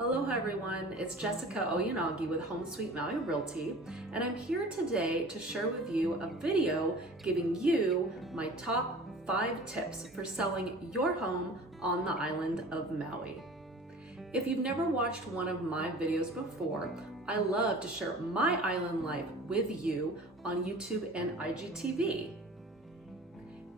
Aloha everyone, it's Jessica Oyanagi with Home Sweet Maui Realty, and I'm here today to share with you a video giving you my top 5 tips for selling your home on the island of Maui. If you've never watched one of my videos before, I love to share my island life with you on YouTube and IGTV.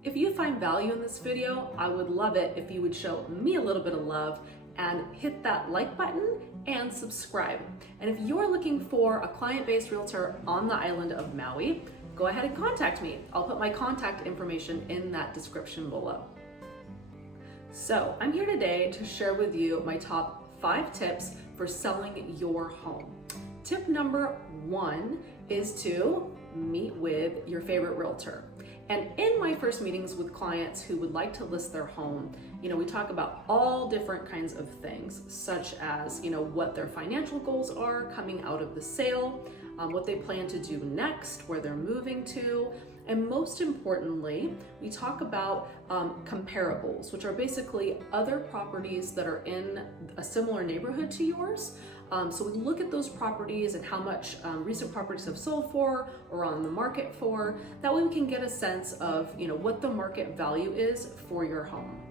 If you find value in this video, I would love it if you would show me a little bit of love and hit that like button and subscribe. And if you're looking for a client-based realtor on the island of Maui, go ahead and contact me. I'll put my contact information in that description below. So I'm here today to share with you my top 5 tips for selling your home. Tip number 1 is to meet with your favorite realtor. And in my first meetings with clients who would like to list their home, we talk about all different kinds of things, such as, what their financial goals are coming out of the sale, what they plan to do next, where they're moving to, and most importantly, we talk about comparables, which are basically other properties that are in a similar neighborhood to yours. So we look at those properties and how much recent properties have sold for or on the market for. That way we can get a sense of what the market value is for your home.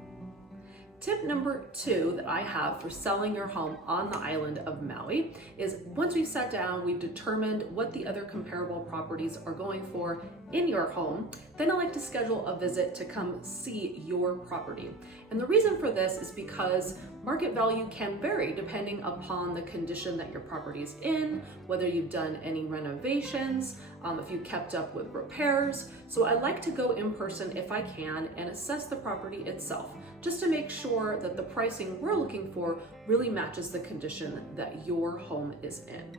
Tip number 2 that I have for selling your home on the island of Maui is once we've sat down, we've determined what the other comparable properties are going for in your home, then I like to schedule a visit to come see your property. And the reason for this is because market value can vary depending upon the condition that your property is in, whether you've done any renovations, if you kept up with repairs. So I like to go in person if I can and assess the property itself, just to make sure that the pricing we're looking for really matches the condition that your home is in.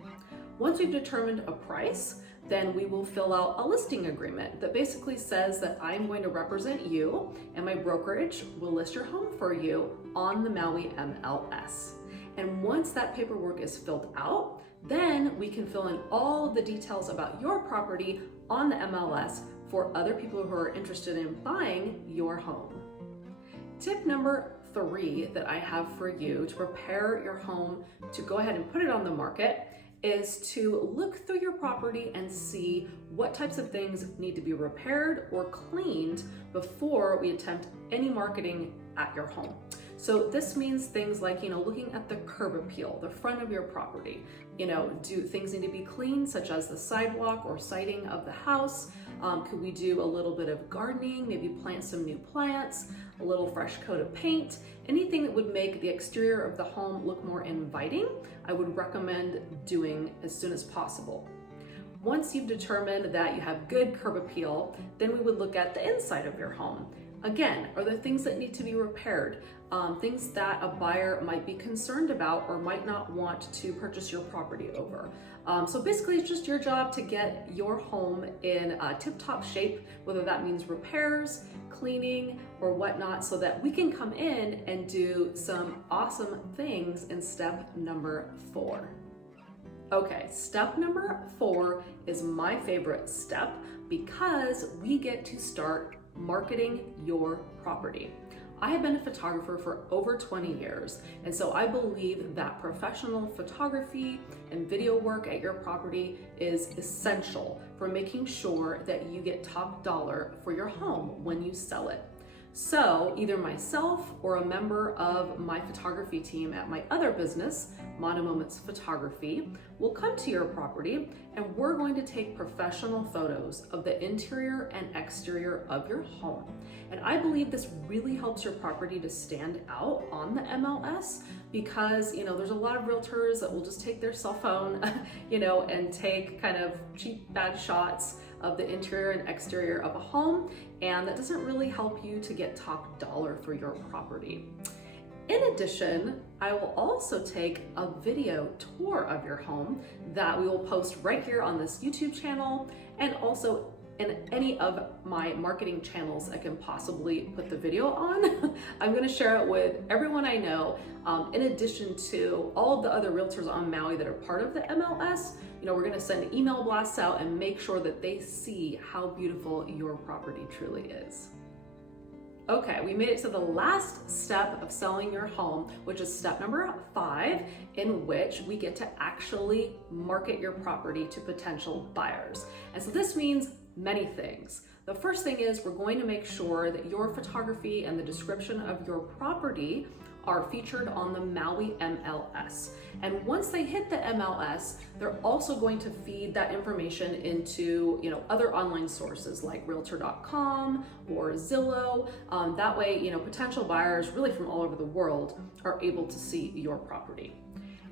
Once we've determined a price, then we will fill out a listing agreement that basically says that I'm going to represent you and my brokerage will list your home for you on the Maui MLS. And once that paperwork is filled out, then we can fill in all of the details about your property on the MLS for other people who are interested in buying your home. Tip number 3 that I have for you to prepare your home to go ahead and put it on the market is to look through your property and see what types of things need to be repaired or cleaned before we attempt any marketing at your home. So this means things like, looking at the curb appeal, the front of your property. Do things need to be cleaned, such as the sidewalk or siding of the house? Could we do a little bit of gardening, maybe plant some new plants, a little fresh coat of paint? Anything that would make the exterior of the home look more inviting, I would recommend doing as soon as possible. Once you've determined that you have good curb appeal, then we would look at the inside of your home. Again, are there things that need to be repaired? Things that a buyer might be concerned about or might not want to purchase your property over. So basically it's just your job to get your home in tip-top shape, whether that means repairs, cleaning, or whatnot, so that we can come in and do some awesome things in step number 4. Okay, step number 4 is my favorite step because we get to start marketing your property. I have been a photographer for over 20 years, and so I believe that professional photography and video work at your property is essential for making sure that you get top dollar for your home when you sell it. So either myself or a member of my photography team at my other business, Mana Moments Photography, will come to your property and we're going to take professional photos of the interior and exterior of your home. And I believe this really helps your property to stand out on the MLS because, there's a lot of realtors that will just take their cell phone, and take kind of cheap, bad shots of the interior and exterior of a home, and that doesn't really help you to get top dollar for your property. In addition, I will also take a video tour of your home that we will post right here on this YouTube channel and also in any of my marketing channels I can possibly put the video on. I'm gonna share it with everyone I know, in addition to all of the other realtors on Maui that are part of the MLS. We're gonna send email blasts out and make sure that they see how beautiful your property truly is. Okay, we made it to the last step of selling your home, which is step number 5, in which we get to actually market your property to potential buyers. And so this means many things. The first thing is we're going to make sure that your photography and the description of your property are featured on the Maui MLS. And once they hit the MLS, they're also going to feed that information into other online sources like Realtor.com or Zillow. That way, potential buyers really from all over the world are able to see your property.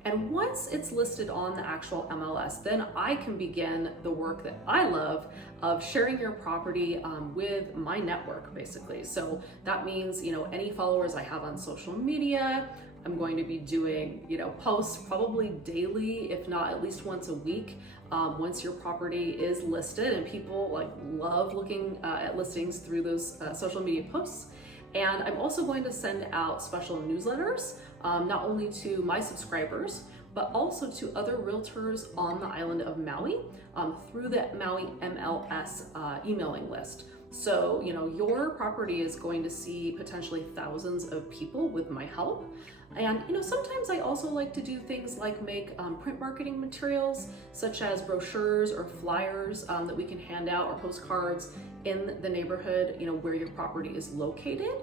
And once it's listed on the actual MLS, then I can begin the work that I love of sharing your property with my network, basically. So that means, any followers I have on social media, I'm going to be doing, posts probably daily, if not at least once a week, once your property is listed. And people love looking at listings through those social media posts. And I'm also going to send out special newsletters, not only to my subscribers, but also to other realtors on the island of Maui through the Maui MLS emailing list. So, your property is going to see potentially thousands of people with my help. And, sometimes I also like to do things like make print marketing materials, such as brochures or flyers that we can hand out, or postcards in the neighborhood, where your property is located.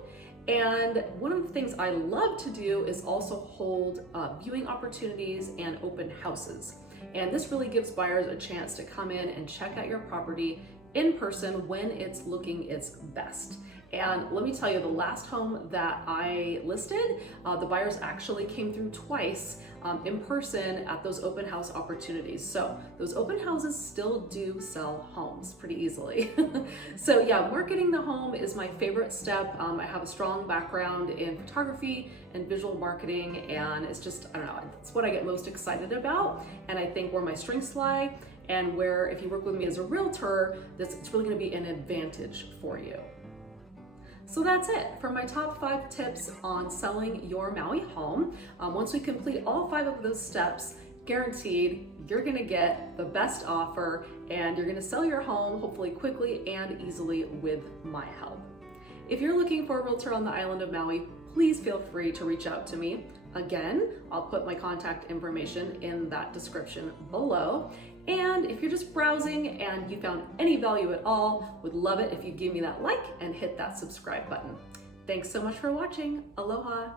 And one of the things I love to do is also hold viewing opportunities and open houses. And this really gives buyers a chance to come in and check out your property in person when it's looking its best. And let me tell you, the last home that I listed, the buyers actually came through twice in person at those open house opportunities. So those open houses still do sell homes pretty easily. So yeah, marketing the home is my favorite step. I have a strong background in photography and visual marketing, and it's just, I don't know, it's what I get most excited about. And I think where my strengths lie, and where if you work with me as a realtor, it's really gonna be an advantage for you. So that's it for my top 5 tips on selling your Maui home. Once we complete all 5 of those steps, guaranteed you're gonna get the best offer and you're gonna sell your home hopefully quickly and easily with my help. If you're looking for a realtor on the island of Maui, please feel free to reach out to me. Again, I'll put my contact information in that description below. And if you're just browsing and you found any value at all, would love it if you give me that like and hit that subscribe button. Thanks so much for watching. Aloha.